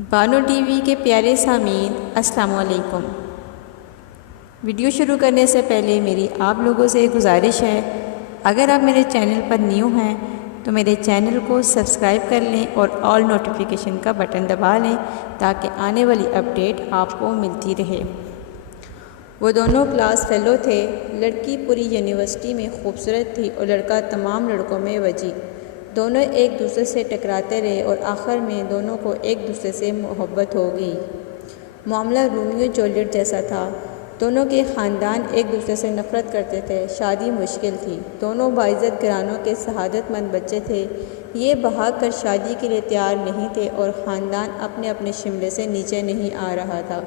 Bano T V کے پیارے سامعین السلام علیکم۔ ویڈیو شروع کرنے سے پہلے میری آپ لوگوں سے گزارش ہے، اگر آپ میرے چینل پر نیو ہیں تو میرے چینل کو سبسکرائب کر لیں اور آل نوٹیفیکیشن کا بٹن دبا لیں تاکہ آنے والی اپڈیٹ آپ کو ملتی رہے۔ وہ دونوں کلاس فیلو تھے۔ لڑکی پوری یونیورسٹی میں خوبصورت تھی اور لڑکا تمام لڑکوں میں وجیح۔ دونوں ایک دوسرے سے ٹکراتے رہے اور آخر میں دونوں کو ایک دوسرے سے محبت ہو گئی۔ معاملہ رومیو جولیٹ جیسا تھا۔ دونوں کے خاندان ایک دوسرے سے نفرت کرتے تھے۔ شادی مشکل تھی۔ دونوں باعزت گھرانوں کے سعادت مند بچے تھے۔ یہ بھاگ کر شادی کے لیے تیار نہیں تھے اور خاندان اپنے اپنے شملے سے نیچے نہیں آ رہا تھا،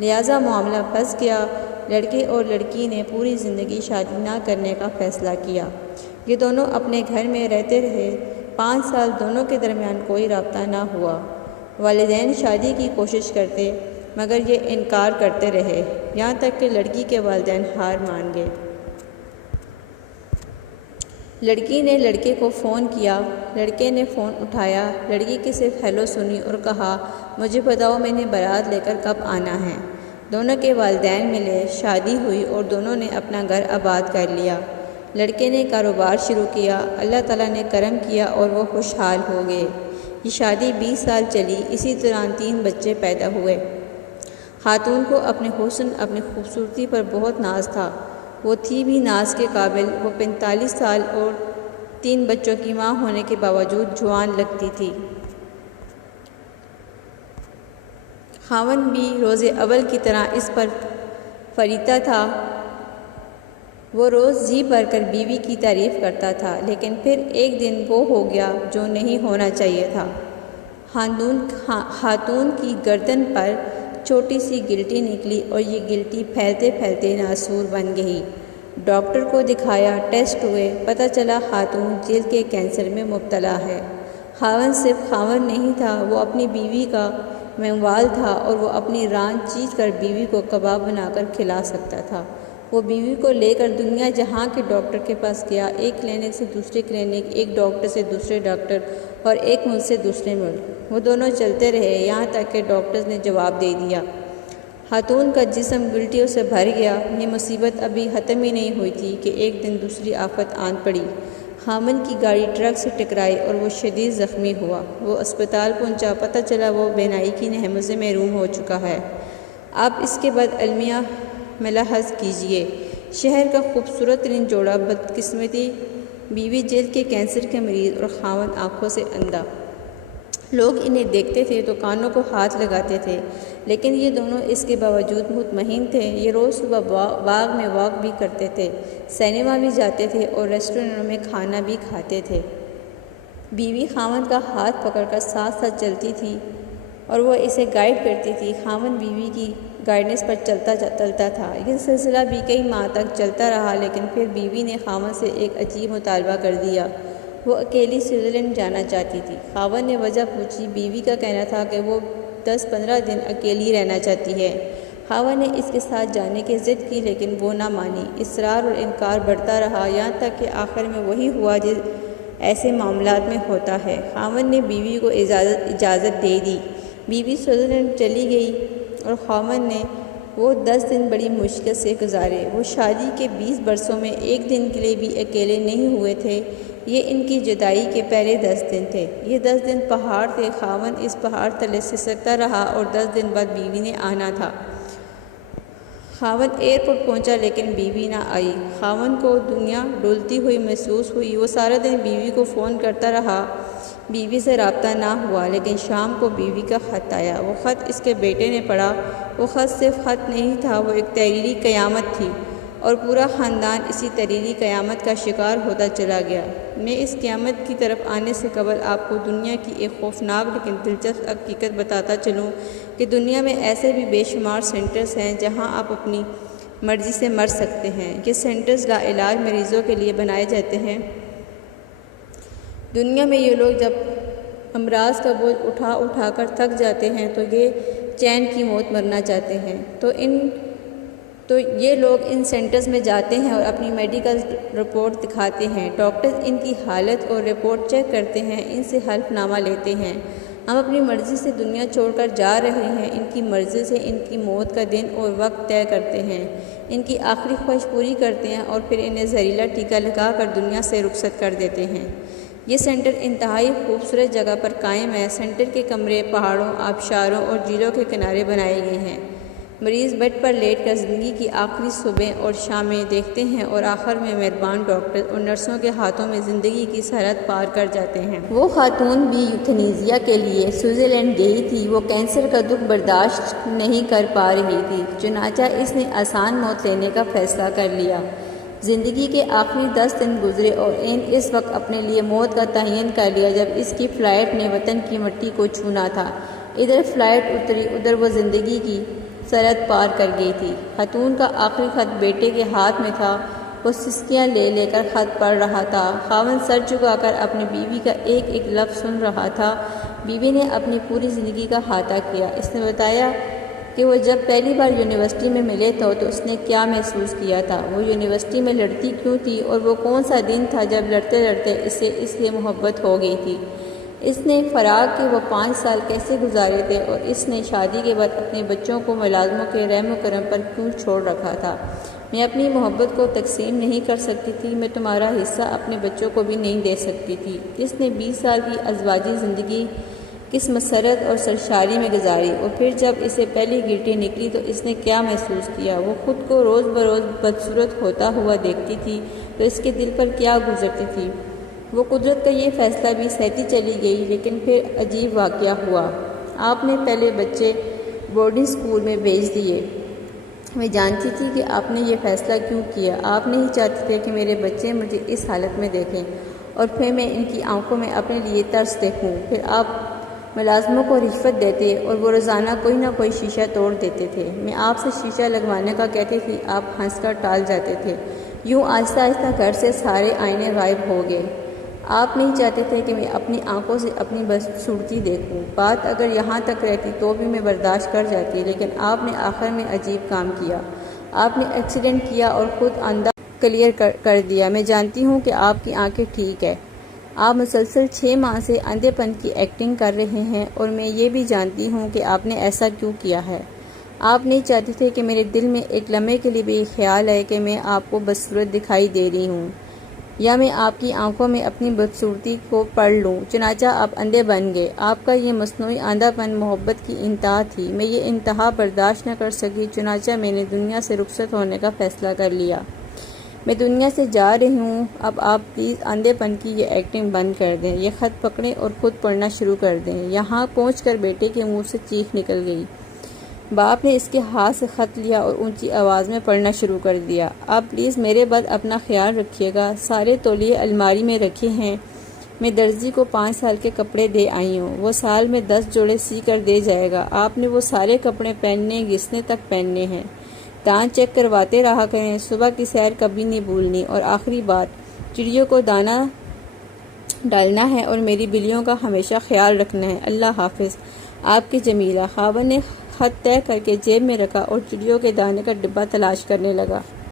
لہٰذا معاملہ پھنس گیا۔ لڑکے اور لڑکی نے پوری زندگی شادی نہ کرنے کا فیصلہ کیا۔ یہ دونوں اپنے گھر میں رہتے رہے۔ 5 سال دونوں کے درمیان کوئی رابطہ نہ ہوا۔ والدین شادی کی کوشش کرتے مگر یہ انکار کرتے رہے، یہاں تک کہ لڑکی کے والدین ہار مان گئے۔ لڑکی نے لڑکے کو فون کیا۔ لڑکے نے فون اٹھایا۔ لڑکی کی صرف ہیلو سنی اور کہا، مجھے بتاؤ میں نے بارات لے کر کب آنا ہے۔ دونوں کے والدین ملے، شادی ہوئی اور دونوں نے اپنا گھر آباد کر لیا۔ لڑکے نے کاروبار شروع کیا، اللہ تعالیٰ نے کرم کیا اور وہ خوشحال ہو گئے۔ یہ شادی 20 سال چلی۔ اسی دوران 3 بچے پیدا ہوئے۔ خاتون کو اپنے حسن، اپنی خوبصورتی پر بہت ناز تھا۔ وہ تھی بھی ناز کے قابل۔ وہ 45 سال اور 3 بچوں کی ماں ہونے کے باوجود جوان لگتی تھی۔ خاوند بھی روز اول کی طرح اس پر فریتا تھا۔ وہ روز جی بھر کر بیوی کی تعریف کرتا تھا، لیکن پھر ایک دن وہ ہو گیا جو نہیں ہونا چاہیے تھا۔ خاتون کی گردن پر چھوٹی سی گلٹی نکلی اور یہ گلٹی پھیلتے پھیلتے ناسور بن گئی۔ ڈاکٹر کو دکھایا، ٹیسٹ ہوئے، پتہ چلا خاتون جلد کے کینسر میں مبتلا ہے۔ خاوند صرف خاوند نہیں تھا، وہ اپنی بیوی کا موال تھا اور وہ اپنی ران چیٹ کر بیوی کو کباب بنا کر کھلا سکتا تھا۔ وہ بیوی کو لے کر دنیا جہاں کے ڈاکٹر کے پاس گیا، ایک کلینک سے دوسرے کلینک، ایک ڈاکٹر سے دوسرے ڈاکٹر اور ایک ملک سے دوسرے ملک۔ وہ دونوں چلتے رہے یہاں تک کہ ڈاکٹرز نے جواب دے دیا۔ خاتون کا جسم گلٹیوں سے بھر گیا۔ یہ مصیبت ابھی ختم ہی نہیں ہوئی تھی کہ ایک دن دوسری آفت آن پڑی۔ خاوند کی گاڑی ٹرک سے ٹکرائی اور وہ شدید زخمی ہوا۔ وہ اسپتال پہنچا، پتہ چلا وہ بینائی کی نعمت سے محروم ہو چکا ہے۔ اب اس کے بعد المیہ ملاحظ کیجیے، شہر کا خوبصورت ترین جوڑا بدقسمتی، بیوی جلد کے کینسر کے مریض اور خاوند آنکھوں سے اندھا۔ لوگ انہیں دیکھتے تھے تو کانوں کو ہاتھ لگاتے تھے، لیکن یہ دونوں اس کے باوجود مطمئن تھے۔ یہ روز صبح باغ میں واک بھی کرتے تھے، سینما بھی جاتے تھے اور ریسٹورنٹوں میں کھانا بھی کھاتے تھے۔ بیوی خاوند کا ہاتھ پکڑ کر ساتھ ساتھ چلتی تھی اور وہ اسے گائیڈ کرتی تھی۔ خاوند بیوی کی گائیڈنس پر چلتا تھا۔ یہ سلسلہ بھی کئی ماہ تک چلتا رہا، لیکن پھر بیوی نے خاوند سے ایک عجیب مطالبہ کر دیا۔ وہ اکیلی سوئٹزرلینڈ جانا چاہتی تھی۔ خاوند نے وجہ پوچھی۔ بیوی کا کہنا تھا کہ وہ 10-15 دن اکیلی رہنا چاہتی ہے۔ خاوند نے اس کے ساتھ جانے کی ضد کی، لیکن وہ نہ مانی۔ اصرار اور انکار بڑھتا رہا، یہاں تک کہ آخر میں وہی ہوا جو ایسے معاملات میں ہوتا ہے۔ خاوند نے بیوی کو اجازت دے دی۔ بیوی سوئٹزرلینڈ چلی گئی اور خاوند نے وہ 10 دن بڑی مشکل سے گزارے۔ وہ شادی کے 20 برسوں میں ایک دن کے لیے بھی اکیلے نہیں ہوئے تھے۔ یہ ان کی جدائی کے پہلے 10 دن تھے۔ یہ 10 دن پہاڑ تھے۔ خاوند اس پہاڑ تلے سسکتا رہا اور 10 دن بعد بیوی نے آنا تھا۔ خاوند ایئرپورٹ پہنچا لیکن بیوی نہ آئی۔ خاوند کو دنیا ڈولتی ہوئی محسوس ہوئی۔ وہ سارا دن بیوی کو فون کرتا رہا، بیوی سے رابطہ نہ ہوا، لیکن شام کو بیوی کا خط آیا۔ وہ خط اس کے بیٹے نے پڑھا۔ وہ خط صرف خط نہیں تھا، وہ ایک تحریری قیامت تھی اور پورا خاندان اسی تحریری قیامت کا شکار ہوتا چلا گیا۔ میں اس قیامت کی طرف آنے سے قبل آپ کو دنیا کی ایک خوفناک لیکن دلچسپ حقیقت بتاتا چلوں کہ دنیا میں ایسے بھی بے شمار سینٹرز ہیں جہاں آپ اپنی مرضی سے مر سکتے ہیں۔ یہ سینٹرز لاعلاج مریضوں کے لیے بنائے جاتے ہیں۔ دنیا میں یہ لوگ جب امراض کا بوجھ اٹھا کر تھک جاتے ہیں تو یہ چین کی موت مرنا چاہتے ہیں، تو یہ لوگ ان سینٹرز میں جاتے ہیں اور اپنی میڈیکل رپورٹ دکھاتے ہیں۔ ڈاکٹرز ان کی حالت اور رپورٹ چیک کرتے ہیں، ان سے حلف نامہ لیتے ہیں۔ ہم اپنی مرضی سے دنیا چھوڑ کر جا رہے ہیں، ان کی مرضی سے ان کی موت کا دن اور وقت طے کرتے ہیں، ان کی آخری خواہش پوری کرتے ہیں اور پھر انہیں زہریلا ٹیکہ لگا کر دنیا سے رخصت کر دیتے ہیں۔ یہ سینٹر انتہائی خوبصورت جگہ پر قائم ہے۔ سینٹر کے کمرے پہاڑوں، آبشاروں اور جھیلوں کے کنارے بنائے گئے ہیں۔ مریض بیڈ پر لیٹ کر زندگی کی آخری صبح اور شامیں دیکھتے ہیں اور آخر میں مہربان ڈاکٹر اور نرسوں کے ہاتھوں میں زندگی کی سرحد پار کر جاتے ہیں۔ وہ خاتون بھی یوتھنیزیا کے لیے سوئٹزرلینڈ گئی تھی۔ وہ کینسر کا دکھ برداشت نہیں کر پا رہی تھی، چنانچہ اس نے آسان موت لینے کا فیصلہ کر لیا۔ زندگی کے آخری 10 دن گزرے اور اس وقت اپنے لیے موت کا تعین کر لیا جب اس کی فلائٹ نے وطن کی مٹی کو چھونا تھا۔ ادھر فلائٹ اتری، ادھر وہ زندگی کی سرحد پار کر گئی تھی۔ خاتون کا آخری خط بیٹے کے ہاتھ میں تھا۔ وہ سسکیاں لے کر خط پڑھ رہا تھا۔ خاوند سر جھکا کر اپنی بیوی کا ایک ایک لفظ سن رہا تھا۔ بیوی نے اپنی پوری زندگی کا احاطہ کیا۔ اس نے بتایا کہ وہ جب پہلی بار یونیورسٹی میں ملے تو اس نے کیا محسوس کیا تھا، وہ یونیورسٹی میں لڑتی کیوں تھی اور وہ کون سا دن تھا جب لڑتے لڑتے اسے اس لیے محبت ہو گئی تھی۔ اس نے فراق کے وہ 5 سال کیسے گزارے تھے اور اس نے شادی کے بعد اپنے بچوں کو ملازموں کے رحم و کرم پر کیوں چھوڑ رکھا تھا۔ میں اپنی محبت کو تقسیم نہیں کر سکتی تھی، میں تمہارا حصہ اپنے بچوں کو بھی نہیں دے سکتی تھی۔ اس نے 20 سال کی ازواجی زندگی کس مسرت اور سرشاری میں گزاری، اور پھر جب اسے پہلی گلٹی نکلی تو اس نے کیا محسوس کیا۔ وہ خود کو روز بروز بدصورت ہوتا ہوا دیکھتی تھی تو اس کے دل پر کیا گزرتی تھی۔ وہ قدرت کا یہ فیصلہ بھی سہتی چلی گئی، لیکن پھر عجیب واقعہ ہوا۔ آپ نے پہلے بچے بورڈنگ اسکول میں بھیج دیے۔ میں جانتی تھی کہ آپ نے یہ فیصلہ کیوں کیا۔ آپ نہیں چاہتے تھے کہ میرے بچے مجھے اس حالت میں دیکھیں اور پھر میں ان کی آنکھوں میں اپنے لیے ترس دیکھوں۔ پھر آپ ملازموں کو رشوت دیتے اور وہ روزانہ کوئی نہ کوئی شیشہ توڑ دیتے تھے۔ میں آپ سے شیشہ لگوانے کا کہتی تھی، آپ ہنس کر ٹال جاتے تھے۔ یوں آہستہ آہستہ گھر سے سارے آئینے غائب ہو گئے۔ آپ نہیں چاہتے تھے کہ میں اپنی آنکھوں سے اپنی بدصورتی دیکھوں۔ بات اگر یہاں تک رہتی تو بھی میں برداشت کر جاتی، لیکن آپ نے آخر میں عجیب کام کیا۔ آپ نے ایکسیڈنٹ کیا اور خود آندھا کلیئر کر دیا۔ میں جانتی ہوں کہ آپ کی آنکھیں ٹھیک ہے۔ آپ مسلسل 6 ماہ سے اندھے پن کی ایکٹنگ کر رہے ہیں اور میں یہ بھی جانتی ہوں کہ آپ نے ایسا کیوں کیا ہے۔ آپ نہیں چاہتے تھے کہ میرے دل میں ایک لمحے کے لیے بھی یہ خیال ہے کہ میں آپ کو بدصورت دکھائی دے رہی ہوں یا میں آپ کی آنکھوں میں اپنی بدصورتی کو پڑھ لوں۔ چنانچہ آپ اندھے بن گئے۔ آپ کا یہ مصنوعی آندھا پن محبت کی انتہا تھی۔ میں یہ انتہا برداشت نہ کر سکی، چنانچہ میں نے دنیا سے رخصت ہونے کا فیصلہ کر لیا۔ میں دنیا سے جا رہی ہوں۔ اب آپ پلیز اندھے پن کی یہ ایکٹنگ بند کر دیں۔ یہ خط پکڑیں اور خود پڑھنا شروع کر دیں۔ یہاں پہنچ کر بیٹے کے منہ سے چیخ نکل گئی۔ باپ نے اس کے ہاتھ سے خط لیا اور اونچی آواز میں پڑھنا شروع کر دیا۔ آپ پلیز میرے بعد اپنا خیال رکھیے گا۔ سارے تولیے الماری میں رکھے ہیں۔ میں درزی کو 5 سال کے کپڑے دے آئی ہوں۔ وہ سال میں 10 جوڑے سی کر دے جائے گا۔ آپ نے وہ سارے کپڑے پہننے گھسنے تک پہننے ہیں۔ دانت چیک کرواتے رہا کریں۔ صبح کی سیر کبھی نہیں بھولنی۔ اور آخری بات، چڑیوں کو دانہ ڈالنا ہے اور میری بلیوں کا ہمیشہ خیال رکھنا ہے۔ اللہ حافظ، آپ کی جمیلہ۔ خاوند نے خط طے کر کے جیب میں رکھا اور چڑیوں کے دانے کا ڈبہ تلاش کرنے لگا۔